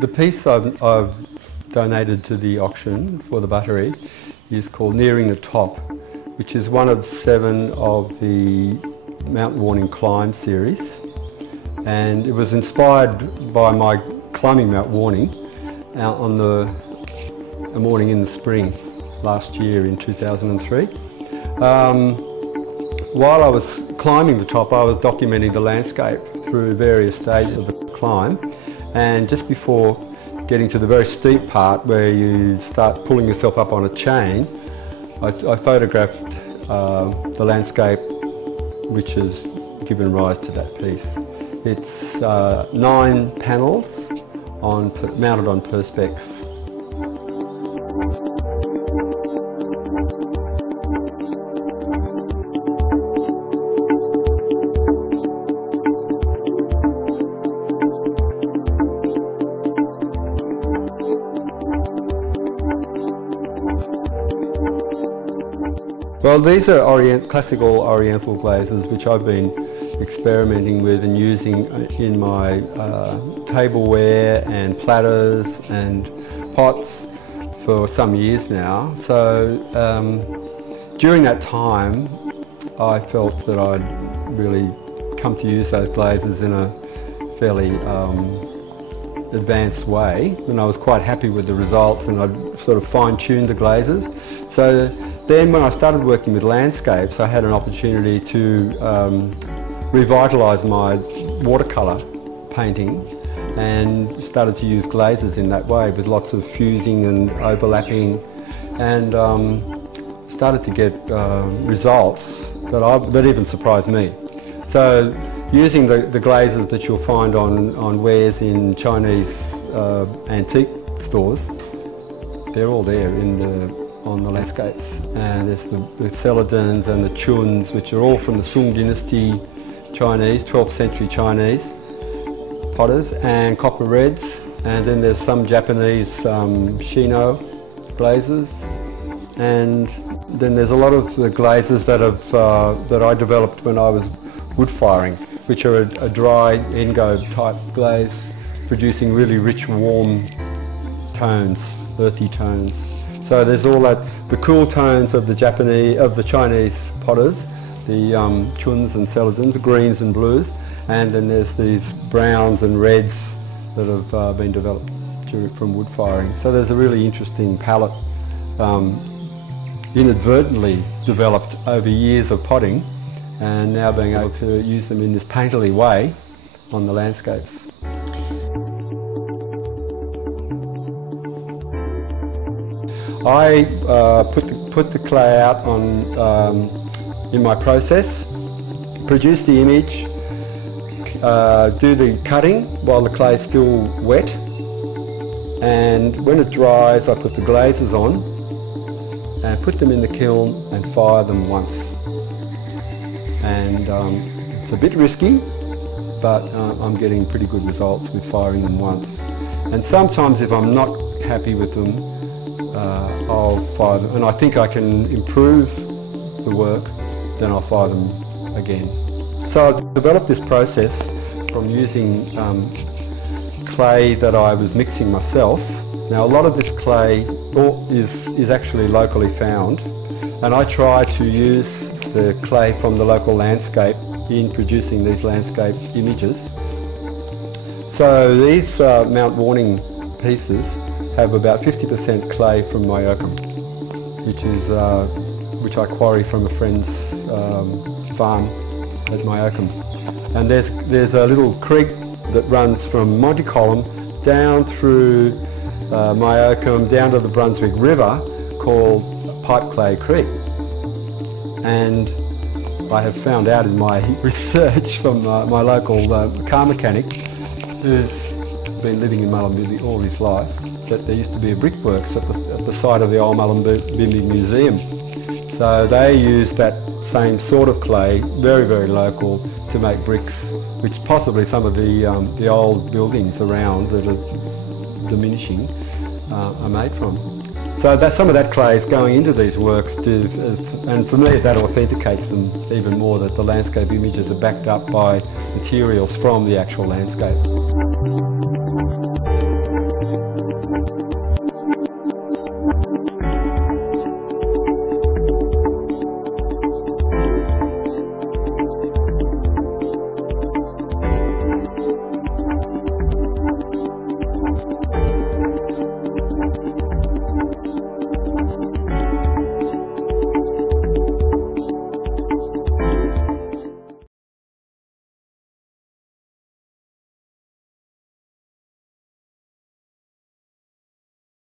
The piece I've donated to the auction for the buttery is called Nearing the Top, which is one of 7 of the Mount Warning Climb series, and it was inspired by my climbing Mount Warning out on a morning in the spring last year in 2003. While I was climbing the top, I was documenting the landscape through various stages of the climb, and just before getting to the very steep part where you start pulling yourself up on a chain, I photographed the landscape which has given rise to that piece. It's 9 panels mounted on perspex. Well, these are classical oriental glazes which I've been experimenting with and using in my tableware and platters and pots for some years now. So during that time I felt that I'd really come to use those glazes in a fairly advanced way, and I was quite happy with the results, and I'd sort of fine-tuned the glazes. So then when I started working with landscapes, I had an opportunity to revitalise my watercolour painting and started to use glazes in that way with lots of fusing and overlapping, and started to get results that even surprised me. So using the glazes that you'll find on wares in Chinese antique stores, they're all there on the landscapes. And there's the celadons and the chuns, which are all from the Sung dynasty Chinese, 12th century Chinese potters, and copper reds. And then there's some Japanese Shino glazes. And then there's a lot of the glazes that I developed when I was wood firing, which are a dry engobe type glaze, producing really rich, warm tones, earthy tones. So there's all that, the cool tones of the Chinese potters, the chuns and celadons, greens and blues, and then there's these browns and reds that have been developed from wood firing. So there's a really interesting palette inadvertently developed over years of potting, and now being able to use them in this painterly way on the landscapes. I put the clay out in my process, produce the image, do the cutting while the clay is still wet, and when it dries I put the glazes on and put them in the kiln and fire them once. And it's a bit risky, but I'm getting pretty good results with firing them once. And sometimes if I'm not happy with them, I'll fire them, and I think I can improve the work, then I'll fire them again. So I've developed this process from using clay that I was mixing myself. Now a lot of this clay is actually locally found, and I try to use the clay from the local landscape in producing these landscape images. So these Mount Warning pieces have about 50% clay from Myokum, which I quarry from a friend's farm at Myokum. And there's a little creek that runs from Monte Column down through Myokum down to the Brunswick River, called Pipe Clay Creek. And I have found out in my research from my local car mechanic, who's been living in Mullumbimby all his life, that there used to be a brickworks at the site of the old Mullumbimby Museum. So they used that same sort of clay, very, very local, to make bricks, which possibly some of the old buildings around that are diminishing are made from. So some of that clay is going into these works, and for me that authenticates them even more, that the landscape images are backed up by materials from the actual landscape.